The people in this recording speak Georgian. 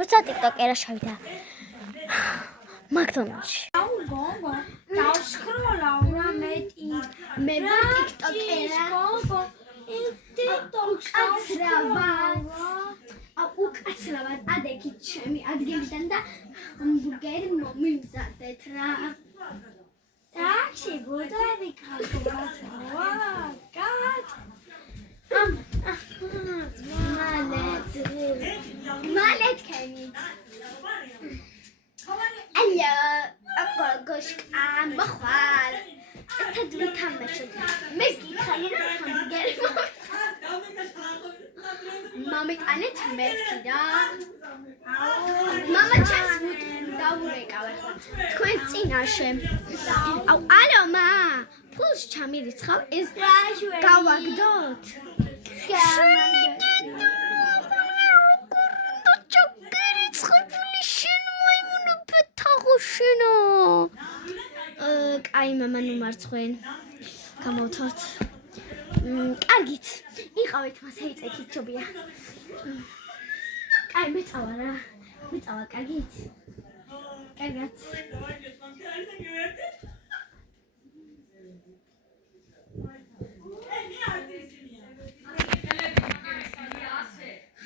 როცა TikTok-ერა შევიდა McDonald's-ში. დავსკროლავ რა მეტი. მე ვარ TikTok-ერა. უკაცრავად ადექით ჩემი ადგილიდან და ჰამბურგერი მომივზადეთ რა. ტაქსი გუდები ქართულაცა. გად. მალეთ ქენი. ალო, აკოგოშკა მოხვალ. ერთად ვითამაშოთ. მე გიხარი რა ჰამბურგერი მამიტანეთ მეთქი რა. მამა ჩემს დაურეკავ ახლა. თქვენ წინაშე. აუ, ალო მა, ფულს ჩამირიცხავ ეს გავაგდოთ. კაი მამა ნუ მარცხვენ. გამოვთოთ. კარგით. იყავით მას ეიწექით ჯობია. კაი მეწავა რა. მეწავა კარგით. კარგად.